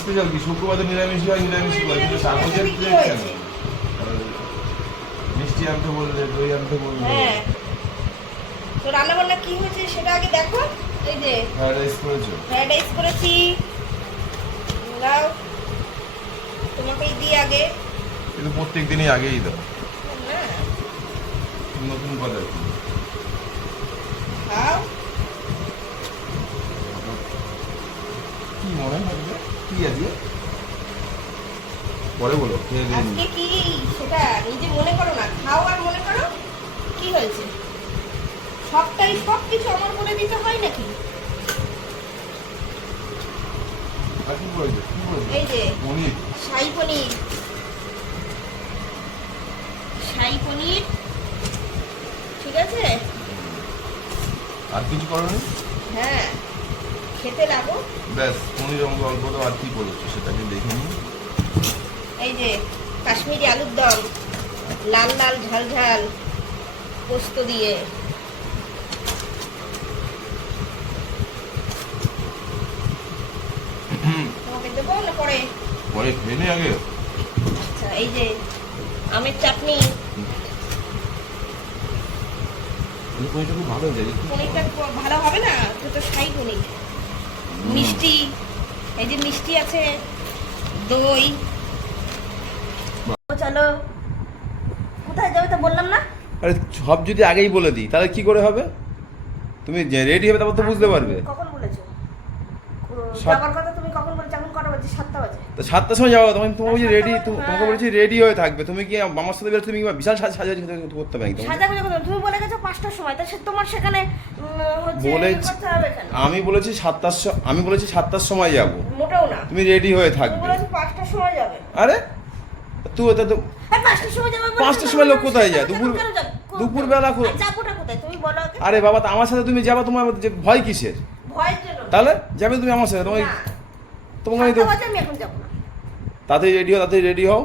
Special কি? শুক্রবার নিরামিষ হয় নিরামিষ করে কিন্তু সাপোজের প্লেট কেন? হয়েছে? মিষ্টি আনতে বললে দই আনতে বললে। হ্যাঁ। তো রান্না বান্না কি হয়েছে সেটা আগে দেখো। এই যে ফ্রাইড রাইস করেছ? ফ্রাইড রাইস করেছি। দাও। তোমাকেই দিই আগে। কিন্তু প্রত্যেক দিনই আগেই দাও। হ্যাঁ। নতুন কথা কি খাও। কি মনে হয় কি আছে পরে বলো আজকে কি? সেটা নিজে মনে করো না খাও আর মনে করো কি হয়েছে। সবটাই সব কিছু আমার বলে দিতে হয় নাকি? এই যে পনির। শাহী পনির। শাহী পনির। ঠিক আছে? আর কিছু করোনি? হ্যাঁ। খেতে লাগো। ব্যাস পনির অঙ্গ অল্প তো আর কি করেছ সেটাকে দেখে নিই। এই যে কাশ্মীরি আলুর দম লাল লাল ঝাল ঝাল পোস্ত দিয়ে। তোমাকে দেবো না পরে? পরে খেয়ে আগে। আচ্ছা এই যে আমের চাটনি। পনিরটা ভালো হবে না তো তো শাহী পনির মিষ্টি এই যে মিষ্টি আছে দই। চলো কোথায় যাবে তো বললাম না? আরে সব যদি আগেই বলে দিই তাহলে কি করে হবে? তুমি রেডি হবে তারপর তো বুঝতে পারবে। কখন বলেছ? যাবার কথা তুমি কখন বলেছ? তো সাতটার সময় যাব তোমার তোমাকে বলছি রেডি তোমাকে। বলছি রেডি হয়ে থাকবে। তুমি কি আমার সাথে বেরোচ্ছ তুমি কি বিশাল সাজ সাজাজি করতে হবে একদম সাজা তুমি বলে গেছো পাঁচটার সময় তা তোমার সেখানে বলেছি- আমি বলেছি সাতটার আমি বলেছি সাতটার সময় যাব। মোটেও না। তুমি রেডি হয়ে থাকবে। পাঁচটার সময় যাবে। আরে তুই ওটা তো পাঁচটার সময় লোক কোথায় যায়? দুপুর-? দুপুরবেলা আর তুমি বাবা তা আমার সাথে তুমি যাবা তোমার যে ভয় কিসের? তাহলে যাবে তুমি আমার সাথে তোমাকে না। তোমাকে আমি তো বাজে আমি এখন যাব না। তাড়াতাড়ি রেডি হও তাড়াতাড়ি রেডি হও।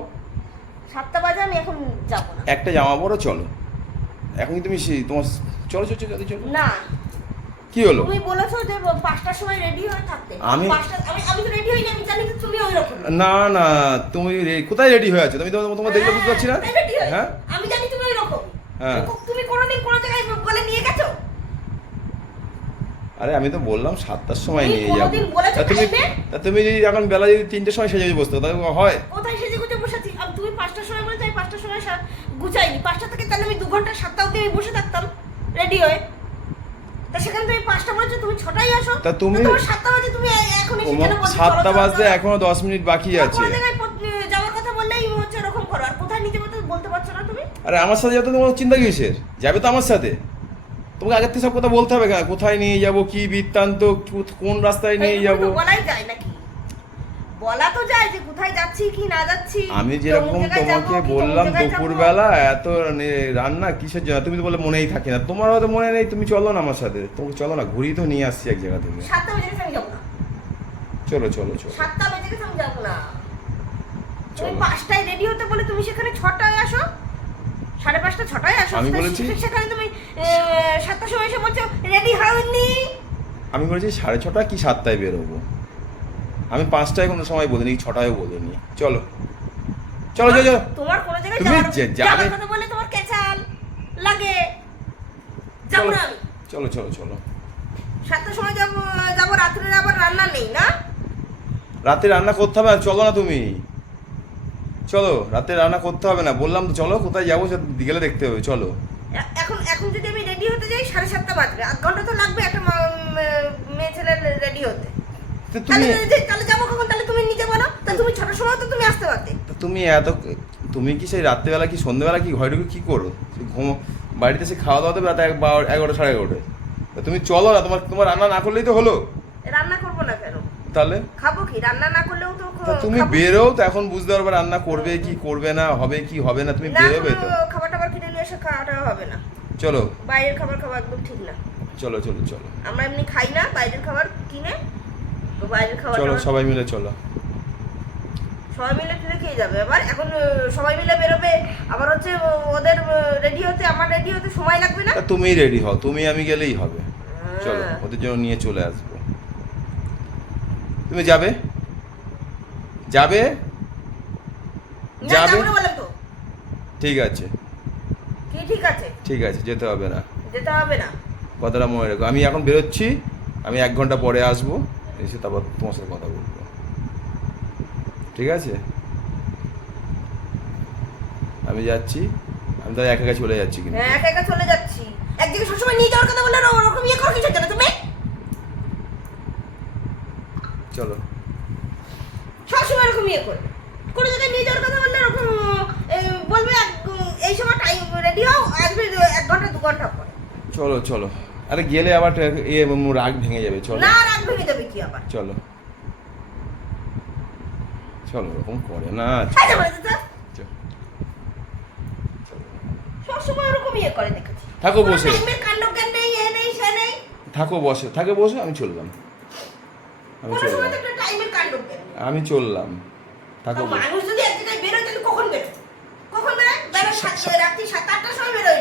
সাতটা বাজে আমি এখন যাব না। একটা জামা পরো চলো। এখন তুমি সেই তোমার চলো চলো চলো চলো, না। কি হলো? তুমি বলেছ যে পাঁচটার সময় রেডি হয়ে থাকতে। আমি- আমি আমি তো রেডি হইনি আমি জানি যে তুমি ওই রকম। না না তুমি কোথায় রেডি হয়ে আছো? তুমি তোমার দেখলে বুঝতে পারছি না। হ্যাঁ? আমি জানি তুমি ওই রকম। হ্যাঁ। তুমি কোনোদিন কোনো জায়গায় বলে নিয়ে গেছো আরে আমি তো বললাম সাতটার সময় নিয়ে যাব তা তুমি তা তুমি যদি এখন বেলা যদি তিনটের সময় সেজে বসতো তাহলে হয় কোথায় সেজে গুজে বসেছি আমি তুমি পাঁচটার সময় বলেছ আমি পাঁচটার সময় গুছাইনি পাঁচটা থেকে তাহলে আমি দু ঘণ্টা সাতটা অব্দি আমি বসে থাকতাম রেডি হয়ে তা সেখানে তুমি পাঁচটা বলেছ তুমি ছটাই আসো তা তুমি- তোমার সাতটা বাজতে? এখনও দশ মিনিট বাকি আছে কোনো জায়গায় পথ- যাওয়ার কথা বললেই হচ্ছে এরকম করো আর কোথায় নিতে পারতো বলতে পারছ না তুমি আরে আমার সাথে যাতে তোমার চিন্তা কিসের যাবে তো আমার সাথে তোমাকে আগের থেকে সব কথা বলতে হবে কোথায় নিয়ে যাব কি বৃত্তান্ত কোন রাস্তায় নিয়ে যাব? বলাই যায় নাকি? বলা তো যায় যে কোথায় যাচ্ছি কি না যাচ্ছি। আমি যেরকম তোমাকে বললাম দুপুরবেলা এত রান্না কিসের জন্য? তুমি তো বলে মনেই থাকে না। তোমার হয়তো মনে নেই তুমি চলো না আমার সাথে। তোমাকে চলো না ঘুরিয়ে তো নিয়ে আসছি এক জায়গা থেকে। সাতটা বেজে গেছে আমি যাব না। চলো চলো চলো। সাতটা বেজে গেছে আমি যাব না। তুমি পাঁচটায় রেডি হতে বলে তুমি সেখানে ছটায় আসো? সাড়ে পাঁচটা ছটায় আসো। আমি বলেছি- সেখানে তুমি সাতটার সময় এসে বলছো রেডি হওনি আমি বলেছি সাড়ে ছটা কি সাতটায় বেরোবো? আমি পাঁচটায় কোনো সময় বলিনি ছটায় বলিনি। চলো। চলো চলো। তোমার কোনো জায়গায় তুমি যাবে- কথা বলে তোমার কেচাল লাগে। যাব না আমি। চলো চলো চলো। সাতটার সময় যাব যাব রাত্রে আবার রান্না নেই না? রাতে রান্না করতে হবে চলো না তুমি। চলো রাতে রান্না করতে হবে না। বললাম তো চলো কোথায় যাব গেলে দেখতে হবে চলো। এখন এখন যদি আমি রেডি হতে যাই সাড়ে সাতটা বাজবে। আধ ঘণ্টা তো লাগবে একটা মেয়ে ছেলের রেডি হতে। তো তুমি তাহলে তাহলে যাব কখন? তাহলে তুমি নিজে বলো। তা তুমি ছটার সময় তো তুমি আসতে পারতে। তুমি এত তুমি কি সেই রাত্রেবেলা কি সন্ধ্যেবেলা কি ঘরে ঢুকে কি করো? ঘুম বাড়িতে সে খাওয়া দাওয়া দেবে রাতে এগারোটা সাড়ে এগারোটায়। তুমি চলো না তোমার তোমার রান্না না করলেই তো হলো। রান্না তাহলে? খাব কি? রান্না না করলেও তো তুমি বেরো তো এখন বুঝতে পারবে রান্না করবে কি করবে না হবে কি হবে না তুমি বেরোবে তো। খাবার টাবার কিনে নিয়ে এসে খাওয়াটা হবে না। চলো। বাইরের খাবার খাওয়া একদম ঠিক না। চলো চলো চলো। আমরা এমনি খাই না বাইরের খাবার কিনে তো বাইরের খাবার চলো সবাই মিলে চলো। সবাই মিলে কিনে খেয়ে যাবে। এবার এখন সবাই মিলে বেরোবে। আবার হচ্ছে ওদের রেডি হতে আমার রেডি হতে সময় লাগবে না। তা তুমিই রেডি হও তুমি আমি গেলেই হবে। চলো হ্যাঁ। ওদের জন্য নিয়ে চলে আসব। তুমি যাবে? যাবে? যাবে না ঠিক আছে। ঠিক আছে? ঠিক আছে যেতে হবে না। যেতে হবে না। কথাটা মনে রেখো। আমি এখন বেরোচ্ছি। আমি এক ঘণ্টা পরে আসব। এসে তারপর তোমার সাথে কথা বলব। ঠিক আছে? আমি যাচ্ছি। আমি তাহলে একা একা চলে যাচ্ছি কিন্তু। হ্যাঁ একা একা চলে যাচ্ছি। একদিকে সবসময় নিয়ে যাওয়ার কথা বললে না ওরকম ইয়ে করো কিছু জন্য তুমি চলো। সবসময় এরকম ইয়ে করবে কোনো জায়গায় নিয়ে যাওয়ার কথা বললে এরকম বলবে এই সময় টাইম রেডি হও আসবে এক ঘণ্টা দু ঘণ্টা পরে। চলো চলো। আরে গেলে আবার ইয়ে রাগ ভেঙে যাবে চলো। না রাগ ভেঙে যাবে কি আবার? চলো। চলো ওরকম করে না সবসময় ইয়ে করে দেখেছি। থাকো বসে। কাণ্ড জ্ঞান নেই এ নেই সে নেই। থাকো বসে থাকে বসে আমি চললাম। আমি চললাম। আমি চললাম। থাকো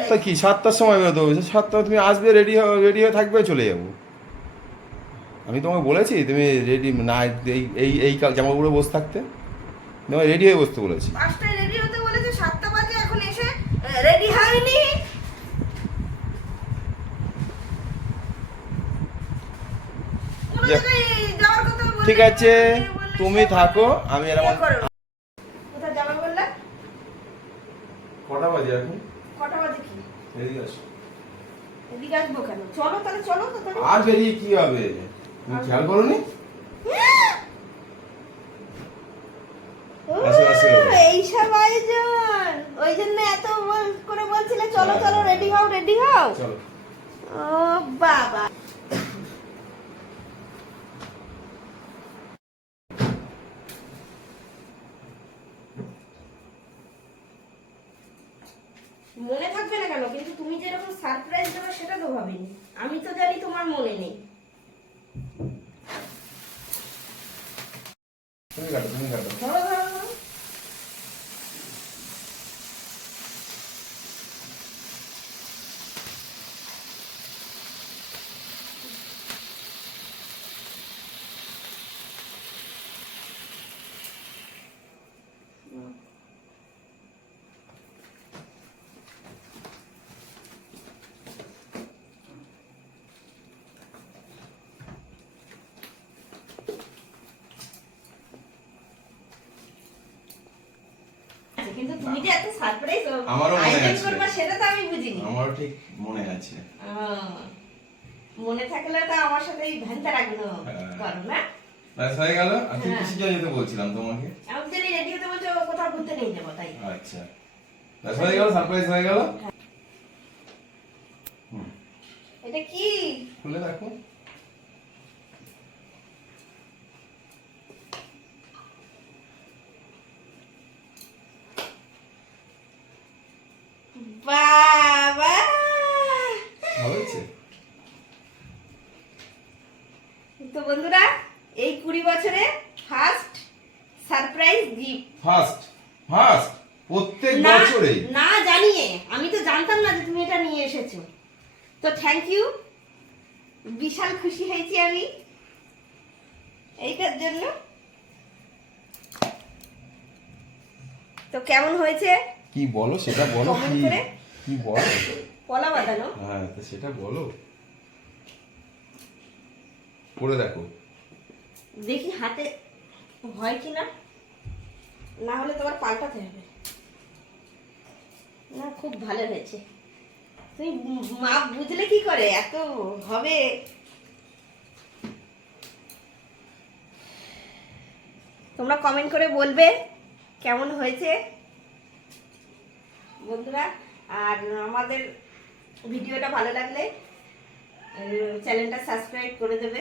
তো কি সাতটার সময় বেরোতে হবে? সাতটা তুমি আসবে রেডি রেডি হয়ে থাকবে চলে যাব। আমি তোমাকে বলেছি তুমি রেডি না এই এই এই কাল- জামা পরে বসে থাকতে। তোমায় রেডি হয়ে বসতে বলেছি। পাঁচটায় রেডি হতে বলেছে সাতটা বাজে এখন এসে রেডি হয়নি। ঠিক আছে তুমি থাকো আমি এরকম কটা বাজে এখন? কটা বাজে কি? এদিকে আসো। এদিকে আসব কেন? চলো তাহলে চলো তো তাহলে। আর বেরিয়ে কি হবে? তুমি খেয়াল করোনি? আসো, আসো। এইসব আয়োজন ওই জন্য এত বল- করে বলছিলে চলো চলো রেডি হও রেডি হও। চলো। ও বাবা মনে থাকবে না কেন কিন্তু তুমি যেরকম সারপ্রাইজ দেবে ভাবিনি আমি তো জানি তোমার মনে নেই তুমি কাটো তুমি কাটো ধরো ধরো ধরো। আচ্ছা, কিন্তু তুমি যে এত সারপ্রাইজ আমারও মনে আছে। করবা সেটা তো আমি বুঝিনি। আমারও ঠিক মনে আছে। মনে থাকলে তো আমার সাথে এই ভ্যানটা রাখল হ্যাঁ। করো না? ব্যাস হয়ে গেল? আর হ্যাঁ। জন্য যেতে বলছিলাম তোমাকে? আমি যদি রেডি হতে বলছো কোথাও ঘুরতে নিয়ে যাব তাই। আচ্ছা। ব্যাস হয়ে গেল? সারপ্রাইজ হয়ে গেল? এটা কি? খুলে দেখো। বাবা। হয়েছে তো বন্ধুরা এই কুড়ি বছরে first surprise gift first first প্রত্যেক বছরে না জানিয়ে আমি তো জানতাম না যে তুমি এটা নিয়ে এসেছ। তো থ্যাংক ইউ বিশাল খুশি হয়েছি আমি। এইটার জন্য। তো কেমন হয়েছে? কি বলো সেটা বলো কি কি বলো? পলা বাঁধানো। হ্যাঁ তো সেটা বলো। পড়ে দেখো। দেখি হাতে হয় কি না না হলে তোমার পাল্টাতে হবে। না খুব ভালো হয়েছে। তুমি মাপ বুঝলে কি করে? এত হবে। তোমরা কমেন্ট করে বলবে কেমন হয়েছে। বন্ধুরা আর আমাদের ভিডিওটা ভালো লাগলে চ্যানেলটা সাবস্ক্রাইব করে দেবে।